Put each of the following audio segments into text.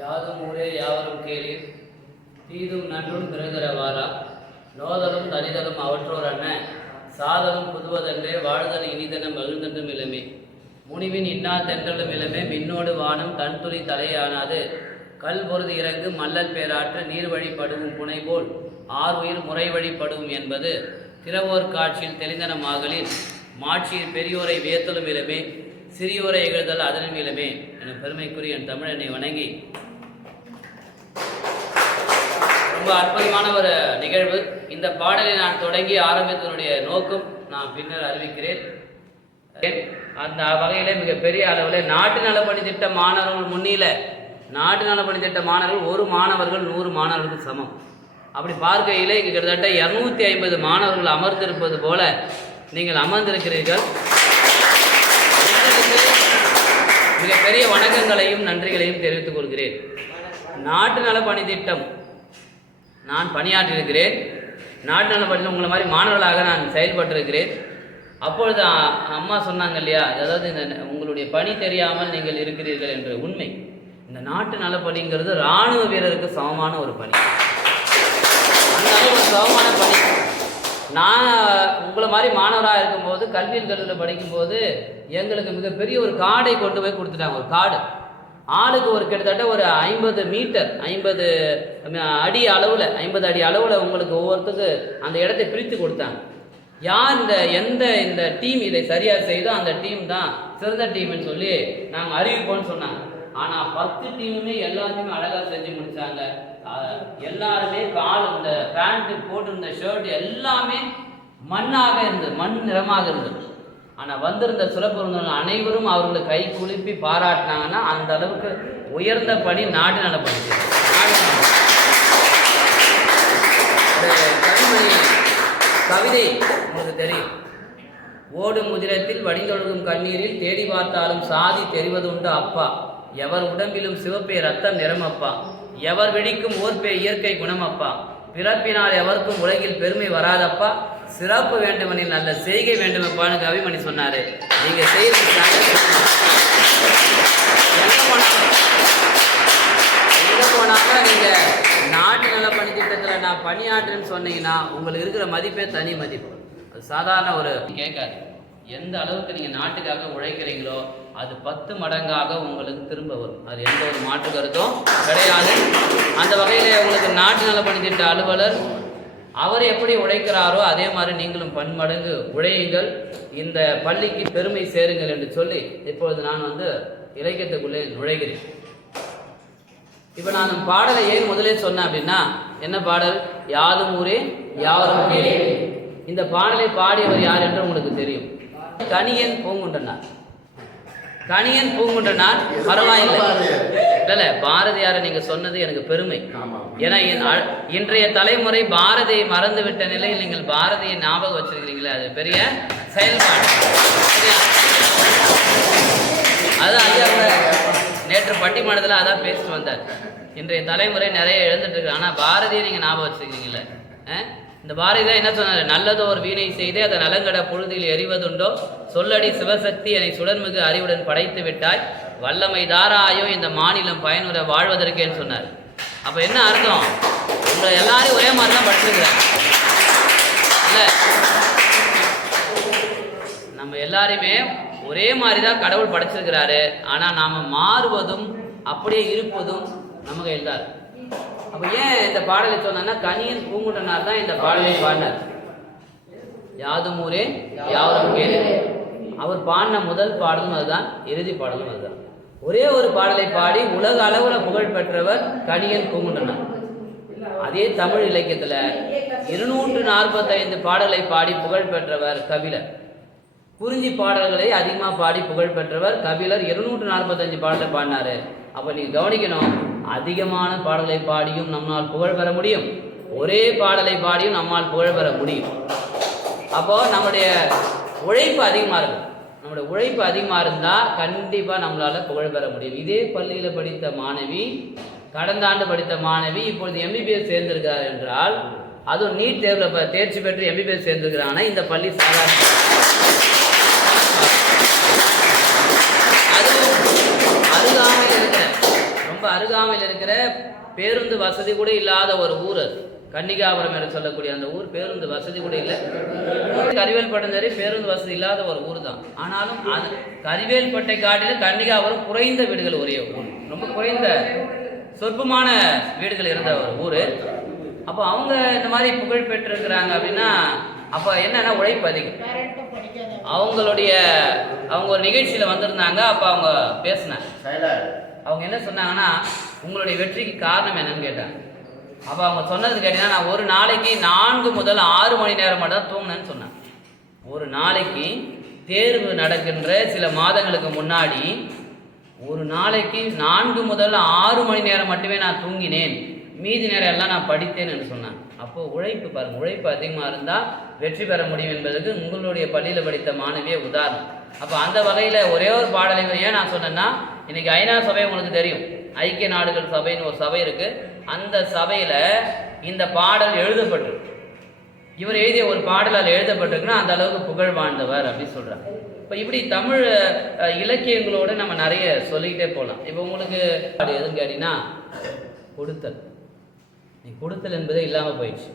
யாதும் ஊரே யாவரும் கேளீர் தீதும் நன்றும் பிறகுறவாரா நோதலும் தனிதலும் அவற்றோர் அண்ண சாதலும் புதுவதென்றே வாழ்தல் இனிதன மகிழ்ந்தென்றும் இளமே முனிவின் இன்னா தென்றலும் இளமே மின்னோடு வானம் தன்துளி தலையானாது கல் பொருது இறங்கு மல்லல் பேராற்று நீர் வழிபடுவும் புனை போல் ஆர் உயிர் முறை வழிபடுவும் என்பது திறவோர் காட்சியில் தெளிந்தனமாகலில் மாட்சியில் பெரியோரை வியத்தலும் இளமே சிறியோரை இகழ்தல் அதனும் இளமே என பெருமைக்குரிய என் தமிழனை வணங்கி ரொம்ப அற்புதமான ஒரு நிகழ்வு. இந்த பாடலை நான் தொடங்கி ஆரம்பித்ததனுடைய நோக்கம் நான் பின்னர் அறிவிக்கிறேன். அந்த வகையில் மிகப்பெரிய அளவில் நாட்டு நலப்பணி திட்ட மாணவர்கள் முன்னில நாட்டு நலப்பணி திட்ட மாணவர்கள் ஒரு மாணவர்கள் 100 மாணவர்களுக்கு சமம். அப்படி பார்க்கையிலே இங்கே கிட்டத்தட்ட 250 மாணவர்கள் அமர்ந்திருப்பது போல நீங்கள் அமர்ந்திருக்கிறீர்கள். மிகப்பெரிய வணக்கங்களையும் நன்றிகளையும் தெரிவித்துக் கொள்கிறேன். நாட்டு நலப்பணி திட்டம் நான் பணியாற்றிருக்கிறேன். நாட்டு நலப்பணி உங்களை மாதிரி மாணவர்களாக நான் செயல்பட்டிருக்கிறேன். அப்பொழுது அம்மா சொன்னாங்க இல்லையா, அதாவது இந்த உங்களுடைய பணி தெரியாமல் நீங்கள் இருக்கிறீர்கள் என்ற உண்மை. இந்த நாட்டு நலப்பணிங்கிறது இராணுவ வீரருக்கு சமமான ஒரு பணி. அந்த ஒரு சமமான பணி. நான் உங்களை மாதிரி மாணவராக இருக்கும்போது கல்வியல் கல்லூரியில் படிக்கும்போது எங்களுக்கு மிகப்பெரிய ஒரு கார்டை கொண்டு போய் கொடுத்துட்டாங்க. ஒரு கார்டு ஆளுக்கு ஒரு கிட்டத்தட்ட ஒரு 50 மீட்டர் 50 அடி அளவில் 50 அடி அளவில் உங்களுக்கு ஒவ்வொருத்துக்கு அந்த இடத்தை பிரித்து கொடுத்தாங்க. யார் இந்த டீம் இதை சரியாக செய்தோ அந்த டீம் தான் சிறந்த டீம்னு சொல்லி நாங்கள் அறிவிப்போம்னு சொன்னாங்க. ஆனால் 10 டீமுமே எல்லாத்தையுமே அழகாக செஞ்சு முடித்தாங்க. எல்லாருமே இந்த பேண்ட்டு போட்டிருந்த ஷர்ட் எல்லாமே மண்ணாக இருந்தது, மண் நிறமாக இருந்தது. ஆனால் வந்திருந்த சிறப்பு விருந்தினர்கள் அனைவரும் அவர்களை கை குலுப்பி பாராட்டினாங்கன்னா அந்த அளவுக்கு உயர்ந்த பணி நாட்டு நலப்பணி. கவிதை உங்களுக்கு தெரியும். ஓடும் முதிரத்தில் வடிந்தொழுகும் கண்ணீரில் தேடி பார்த்தாலும் சாதி தெரிவதுண்டு அப்பா, எவர் உடம்பிலும் சிவப்பே ரத்தம் நிறமப்பா, எவர் வெடிக்கும் ஓர்பே இயற்கை குணமப்பா, பிறப்பினால் எவருக்கும் உலகில் பெருமை வராதப்பா, சிறப்பு வேண்டுமெனில் நல்ல செய்கை வேண்டுமப்பான்னு கவிமணி சொன்னார். நீங்கள் செய்கிறது எங்கே போனாலும் நீங்கள் நாட்டு நலப்பணி திட்டத்தில் நான் பணியாற்றுன்னு சொன்னீங்கன்னா உங்களுக்கு இருக்கிற மதிப்பே தனி மதிப்பு. அது சாதாரண ஒரு கேட்காது. எந்த அளவுக்கு நீங்கள் நாட்டுக்காக உழைக்கிறீங்களோ அது 10 மடங்காக உங்களுக்கு திரும்ப வரும். அது எந்த ஒரு மாற்று கருத்தும் கிடையாது. அந்த வகையில் உங்களுக்கு நாட்டு நலப்பணி திட்ட அலுவலர் அவர் எப்படி உழைக்கிறாரோ அதே மாதிரி நீங்களும் பன்மடங்கு உழையுங்கள், இந்த பள்ளிக்கு பெருமை சேருங்கள் என்று சொல்லி இப்பொழுது நான் இலக்கியத்துக்குள்ளே நுழைகிறேன். இப்போ நான் பாடலை ஏன் முதலே சொன்னேன் அப்படின்னா, என்ன பாடல்? யாதும் ஊரே யாவரும் கேளீர். இந்த பாடலை பாடியவர் யார் என்று உங்களுக்கு தெரியும். கணியன் பூங்குன்றனார். கணியன் பூங்குன்றனார் பரவாயில்லை இல்லை, பாரதியாரை நீங்கள் சொன்னது எனக்கு பெருமை. ஏன்னா இன்றைய தலைமுறை பாரதியை மறந்து விட்ட நிலையில் நீங்கள் பாரதியை ஞாபகம் வச்சிருக்கிறீங்களே, அது பெரிய செயல்பாடு. அதுதான் ஐயா நேற்று பட்டிமன்றத்தில் அதான் பேசிட்டு வந்தார். இன்றைய தலைமுறை நிறைய எழுந்துட்டு இருக்கு, ஆனால் பாரதியை நீங்கள் ஞாபகம் வச்சிருக்கீங்களே. இந்த பாரதி தான் என்ன சொன்னார்? நல்லதோர் வீணை செய்தே அதை நலங்கட பொழுதில் எறிவதுண்டோ, சொல்லடி சிவசக்தி என்னை சுடர்மிகு அறிவுடன் படைத்து விட்டாய், வல்லமை தாராயோ இந்த மாநிலம் பயனுற வாழ்வதற்கேன்னு சொன்னார். அப்போ என்ன அர்த்தம்? உங்களை எல்லாரையும் ஒரே மாதிரி தான் படிச்சிருக்கிறாங்க இல்லை, நம்ம எல்லாரையுமே ஒரே மாதிரி தான் கடவுள் படைச்சிருக்கிறாரு. ஆனால் நாம் மாறுவதும் அப்படியே இருப்பதும் நமக்கு எழுதாரு. அப்போ ஏன் இந்த பாடலை சொன்னா, கணியன் பூங்குன்றனார் தான் இந்த பாடலை பாடினார். யாதும் ஊரே யாவரும் கேளீர். அவர் பாடின முதல் பாடலும் அதுதான், இறுதி பாடலும் அதுதான். ஒரே ஒரு பாடலை பாடி உலக அளவில் புகழ் பெற்றவர் கணியன் பூங்குன்றனார். அதே தமிழ் இலக்கியத்தில் 245 பாடலை பாடி புகழ் பெற்றவர் கபிலர். குறிஞ்சி பாடல்களை அதிகமாக பாடி புகழ் பெற்றவர் கபிலர். 245 பாடலை பாடினார். அப்போ நீங்கள் கவனிக்கணும், அதிகமான பாடலை பாடியும் நம்மால் புகழ் பெற முடியும், ஒரே பாடலை பாடியும் நம்மால் புகழ் பெற முடியும். அப்போது நம்முடைய உழைப்பு அதிகமாக இருக்கும். நம்முடைய உழைப்பு அதிகமாக இருந்தால் கண்டிப்பாக நம்மளால் புகழ் பெற முடியும். இதே பள்ளியில் படித்த மாணவி, கடந்த ஆண்டு படித்த மாணவி இப்பொழுது MBBS சேர்ந்திருக்கிறார் என்றால், அதுவும் நீட் தேர்வில் தேர்ச்சி பெற்று MBBS சேர்ந்திருக்கிறாங்கன்னா இந்த பள்ளி சாதாரண அதுவும் அருகாமையில் இருக்கிற ரொம்ப அருகாமையில் இருக்கிற பேருந்து வசதி கூட இல்லாத ஒரு ஊர் அது. கன்னிகாபுரம் என்று சொல்லக்கூடிய அந்த ஊர் பேருந்து வசதி கூட இல்லை. கரிவேல்பட்டை பேருந்து வசதி இல்லாத ஒரு ஊர் தான். ஆனாலும் அது கரிவேல்பட்டை காட்டிலும் கன்னிகாபுரம் குறைந்த வீடுகள் ஒரே ஊர், ரொம்ப குறைந்த சொற்பமான வீடுகள் இருந்த ஒரு ஊர். அப்போ அவங்க இந்த மாதிரி புகழ் பெற்றிருக்கிறாங்க அப்படின்னா அப்போ என்னன்னா உழைப்பு அதிகம். அவங்க ஒரு நிகழ்ச்சியில் வந்திருந்தாங்க. அப்போ அவங்க பேசினாங்க. அவங்க என்ன சொன்னாங்கன்னா, உங்களுடைய வெற்றிக்கு காரணம் என்னன்னு கேட்டாங்க. அப்போ அவங்க சொன்னது கேட்டீங்கன்னா, நான் ஒரு நாளைக்கு 4 முதல் 6 மணி நேரம் மட்டும் தான் தூங்கினேன்னு சொன்னேன். ஒரு நாளைக்கு தேர்வு நடக்கின்ற சில மாதங்களுக்கு முன்னாடி ஒரு நாளைக்கு 4 முதல் 6 மணி நேரம் மட்டுமே நான் தூங்கினேன், மீதி நேரம் எல்லாம் நான் படித்தேன் என்று சொன்னான். அப்போது உழைப்பு பாருங்கள், உழைப்பு அதிகமாக இருந்தால் வெற்றி பெற முடியும் என்பதுக்கு உங்களுடைய பள்ளியில் படித்த மாணவிய உதாரணம். அப்போ அந்த வகையில் ஒரே ஒரு பாடலை ஏன் நான் சொன்னேன்னா, இன்றைக்கி ஐநா சபை உங்களுக்கு தெரியும், ஐக்கிய நாடுகள் சபைன்னு ஒரு சபை இருக்குது. அந்த சபையில் இந்த பாடல் எழுதப்பட்டு, இவர் எழுதிய ஒரு பாடல் அதில் எழுதப்பட்டிருக்குன்னா அந்த அளவுக்கு புகழ் வாழ்ந்தவர் அப்படின்னு சொல்கிறாங்க. இப்போ இப்படி தமிழ் இலக்கியங்களோடு நம்ம நிறைய சொல்லிக்கிட்டே போகலாம். இப்போ உங்களுக்கு அது எதுன்னு கேட்டிங்கன்னா கொடுத்தல். நீ கொடுத்தல் என்பதே இல்லாமல் போயிடுச்சு.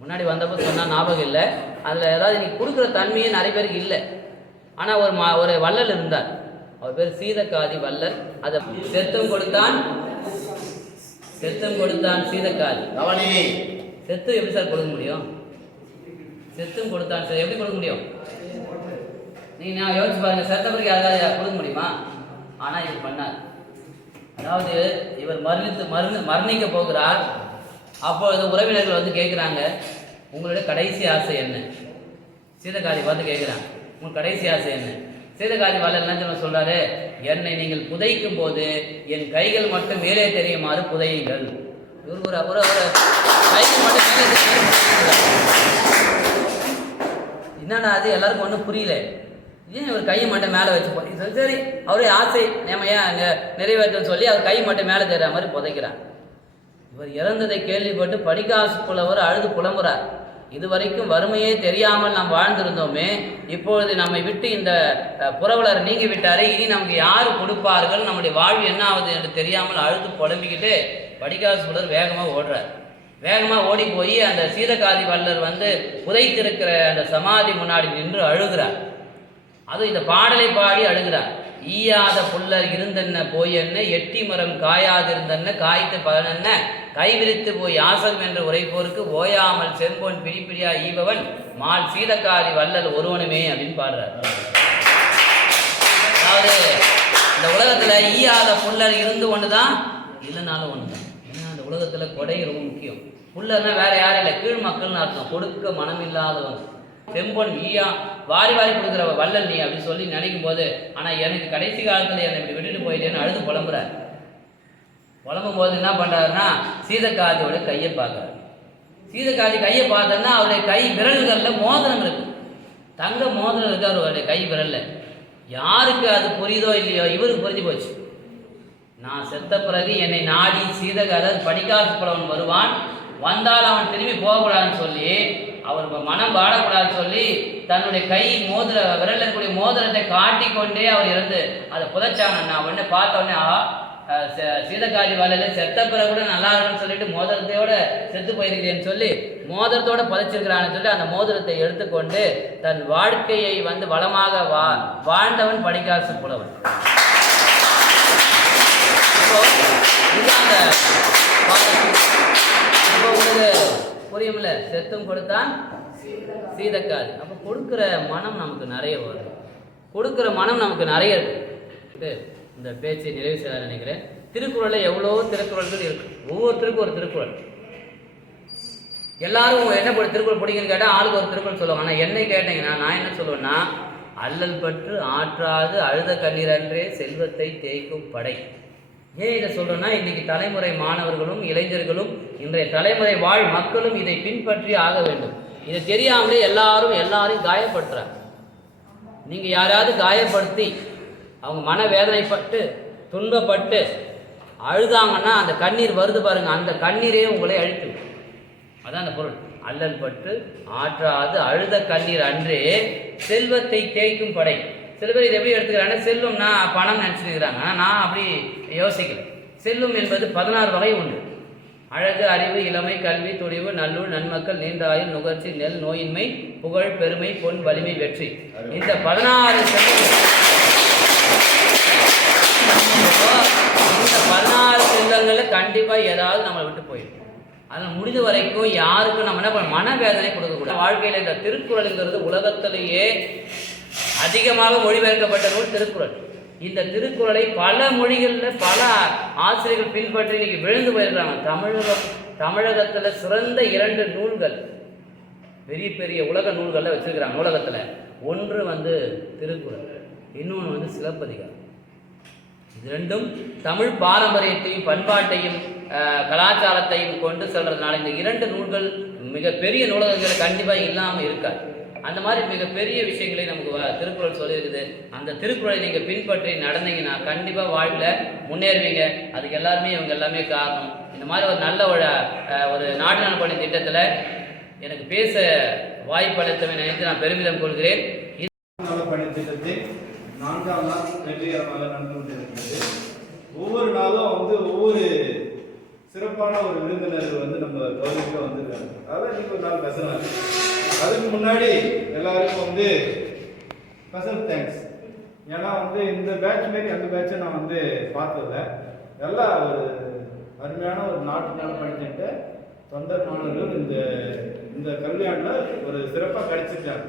முன்னாடி வந்தப்போ சொன்னால் ஞாபகம் இல்லை. அதில் ஏதாவது நீ கொடுக்குற தன்மையே நிறைய பேருக்கு இல்லை. ஆனால் ஒரு வள்ளல் இருந்தார், அவர் பேர் சீதக்காதி வள்ளல். அதை செத்தும் கொடுத்தான் சீதக்காதி. செத்து எப்படி சார் கொடுக்க முடியும்? செத்தும் கொடுத்தான் சார் எப்படி கொடுக்க முடியும்? நீங்கள் யோசிச்சு பாருங்க, செத்த பிறகு யாராவது கொடுக்க முடியுமா? ஆனால் இவர் பண்ணார். அதாவது இவர் மரணிக்க போகிறார். அப்பொழுது உறவினர்கள் வந்து கேட்குறாங்க, உங்களுடைய கடைசி ஆசை என்ன? சீதக்காதி பார்த்து கேட்குறாங்க, உங்கள் கடைசி ஆசை என்ன? சீதக்காதி வள்ளல் என்ன சொல்கிறாரு, என்னை நீங்கள் புதைக்கும் போது என் கைகள் மட்டும் மேலே தெரியுமாறு புதையுங்கள். இவர் ஒரு கைகள் மட்டும் மேலே என்னடா அது எல்லாருக்கும் ஒன்றும் புரியல. ஏன் இவர் கையை மட்டும் மேலே வச்சு புதைக்க? சரி, அவருடைய ஆசை நம்ம ஏன் நிறைவேற்றன்னு சொல்லி அவர் கை மட்டும் மேலே தெரிகிற மாதிரி புதைக்கிறார். இவர் இறந்ததை கேள்விப்பட்டு படிக்காசு புலவர் அழுது புலம்புறார். இதுவரைக்கும் வறுமையே தெரியாமல் நாம் வாழ்ந்திருந்தோமே, இப்பொழுது நம்மை விட்டு இந்த புரவலர் நீங்கி விட்டாரே, இனி நமக்கு யார் கொடுப்பார்கள், நம்முடைய வாழ்வு என்ன ஆகுது என்று தெரியாமல் அழுது புலம்பிக்கிட்டு படிக்காசு புலவர் வேகமாக ஓடுறார். வேகமாக ஓடி போய் அந்த சீதக்காதி வள்ளர் வந்து புதைத்திருக்கிற அந்த சமாதி முன்னாடி நின்று அழுகிறார். அதுவும் இந்த பாடலை பாடி அழுகிறார். ஈயாத புல்லர் இருந்தென்ன போய் என்ன, எட்டி மரம் காயாதிருந்தென்ன காய்த்து பலனென்ன, கைவிரித்து போய் யாசம் என்று உரைப்போருக்கு ஓயாமல் செம்பொன் பிடிப்பிடியா ஈபவன் மால் சீதக்காதி வள்ளல் ஒருவனுமே அப்படின்னு பாடுறார். அதாவது இந்த உலகத்தில் ஈயாத புல்லர் இருந்து ஒன்று தான், இல்லைனாலும் ஒன்று தான். ஏன்னா அந்த உலகத்தில் கொடை ரொம்ப முக்கியம். புல்லர்னா வேற யாரும் இல்லை, கீழ் மக்கள்னு அர்த்தம், கொடுக்க மனமில்லாதவங்க. செம்பொன் ஈயா வாரி கொடுக்குற வள்ளல் நீ அப்படின்னு சொல்லி நினைக்கும் போது, ஆனால் எனக்கு கடைசி காலத்தில் என்னை இப்படி விட்டுட்டு போயிட்டேன்னு அழுது புலம்புறார். புலம்பும் போது என்ன பண்ணுறாருன்னா, சீதக்காதியோட கையை பார்க்குறாரு. சீதக்காதி கையை பார்த்தோன்னா அவருடைய கை விரல்களில் மோதிரம் இருக்கு, தங்க மோதிரம் இருக்கு அவருடைய கை விரலில். யாருக்கு அது புரியுதோ இல்லையோ, இவருக்கு புரிஞ்சு போச்சு. நான் செத்த பிறகு என்னை நாடி சீதக்காதர் படிக்காசு புலவன் வருவான், வந்தால் அவன் திரும்பி போகக்கூடாதுன்னு சொல்லி, அவர் மனம் பாடக்கூடாதுன்னு சொல்லி தன்னுடைய கை விரலில் இருக்கக்கூடிய மோதிரத்தை காட்டிக்கொண்டே அவர் இருந்து அதை புதைச்சாங்க. நான் உடனே பார்த்த உடனே சீதக்காதி வள்ளல் செத்த பிறகு கூட நல்லா இருக்குன்னு சொல்லிட்டு மோதிரத்தையோட செத்து போயிருக்கிறேன்னு சொல்லி மோதிரத்தோட புதைச்சிருக்கிறான்னு சொல்லி அந்த மோதிரத்தை எடுத்துக்கொண்டு தன் வாழ்க்கையை வந்து வளமாக வாழ்ந்தவன் படிக்காசு புலவன். இப்போ உங்களுக்கு புரியும்ல, செத்தும் கொடுத்தான் சீதக்காதி. அப்போ கொடுக்குற மனம் நமக்கு நிறைய வரும், கொடுக்குற மனம் நமக்கு நிறைய இருக்கு. இந்த பேச்சை நிறைவு செய்ய நினைக்கிறேன். திருக்குறளில் எவ்வளோ திருக்குறள்கள் இருக்கு, ஒவ்வொருத்தருக்கும் ஒரு திருக்குறள். எல்லாரும் என்ன திருக்குறள் பிடிக்குன்னு கேட்டால் ஆளுக்கு ஒரு திருக்குறள் சொல்லுவாங்க. ஆனால் என்னை கேட்டீங்கன்னா நான் என்ன சொல்லுவேன்னா, அல்லல் பற்று ஆற்றாது அழுத கண்ணீர் அன்றே செல்வத்தை தேய்க்கும் படை. ஏன் இதை சொல்கிறேன்னா, இன்றைக்கி தலைமுறை மாணவர்களும் இளைஞர்களும் இன்றைய தலைமுறை வாழ் மக்களும் இதை பின்பற்றி ஆக வேண்டும். இதை தெரியாமலே எல்லாரையும் காயப்படுத்துகிறாங்க. நீங்கள் யாராவது காயப்படுத்தி அவங்க மனவேதனைப்பட்டு துன்பப்பட்டு அழுதாங்கன்னா அந்த கண்ணீர் வருது பாருங்கள், அந்த கண்ணீரே உங்களை அழித்து. அதான் அந்த பொருள். அல்லல் பட்டு ஆற்றாது அழுத கண்ணீர் அன்றே செல்வத்தை தேய்க்கும் படை. சில பேர் இதை எப்படி எடுத்துக்கிறாங்கன்னா, செல்வம்னா பணம் நினச்சிருக்கிறாங்க. ஆனால் நான் அப்படி யோசிக்கிறேன். செல்வம் என்பது 16 வகை உண்டு. அழகு, அறிவு, இளமை, கல்வி, துணிவு, நல்லூர், நன்மக்கள், நீண்ட ஆயுள், நுகர்ச்சி, நெல், நோயின்மை, புகழ், பெருமை, பொன், வலிமை, வெற்றி. இந்த 16 செல்வங்கள், இந்த 16 செல்வங்களில் கண்டிப்பாக ஏதாவது நம்மளை விட்டு போயிடும். அதில் முடிந்த வரைக்கும் யாருக்கும் நம்ம என்ன பண்ண மனவேதனை கொடுக்கக்கூடாது. வாழ்க்கையில் இந்த திருக்குறளுங்கிறது உலகத்திலேயே அதிகமாக மொழிபெயர்க்கப்பட்ட நூல் திருக்குறள். இந்த திருக்குறளை பல மொழிகளில் பல ஆசிரியர்கள் பின்பற்றி இன்னைக்கு விழுந்து போயிருக்கிறாங்க. தமிழகத்தில் சிறந்த 2 நூல்கள் பெரிய பெரிய உலக நூல்களில் வச்சிருக்கிறாங்க உலகத்தில். ஒன்று திருக்குறள், இன்னொன்று சிலப்பதிகாரம். இது ரெண்டும் தமிழ் பாரம்பரியத்தையும் பண்பாட்டையும் கலாச்சாரத்தையும் கொண்டு செல்றதுனால இந்த 2 நூல்கள் மிகப்பெரிய நூலகங்கள் கண்டிப்பாக இல்லாமல் இருக்காது. அந்த மாதிரி மிகப்பெரிய விஷயங்களை நமக்கு திருக்குறள் சொல்லியிருக்குது. அந்த திருக்குறளை நீங்கள் பின்பற்றி நடந்தீங்கன்னா கண்டிப்பாக வாழ்வில் முன்னேறுவீங்க. அதுக்கு இவங்க எல்லாமே காரணம். இந்த மாதிரி ஒரு நல்ல ஒரு நாட்டு நலப்பணி திட்டத்தில் எனக்கு பேச வாய்ப்பளித்தவை நினைத்து நான் பெருமிதம் கொள்கிறேன். நலப்பணி திட்டத்தில் 4ஆம் நாள் வெற்றிகரமாக நடந்து கொண்டிருக்கிறது. ஒவ்வொரு நாளும் ஒவ்வொரு சிறப்பான ஒரு விருந்தினர் நம்ம கௌரவிக்க வந்திருக்காங்க. அதான் இன்னைக்கு ஒரு நாள் பேசுறாங்க. அதுக்கு முன்னாடி எல்லாருக்கும் ஸ்பெஷல் தேங்க்ஸ். ஏன்னா இந்த பேட்ச் மாரி அந்த பேட்சை நான் பார்த்ததில்ல. எல்லாம் ஒரு அருமையான ஒரு நாட்டு நலப்பணி திட்ட தொண்டர் மாணவர்கள் இந்த கல்வியாண்டில் ஒரு சிறப்பாக கிடைச்சிருக்காங்க.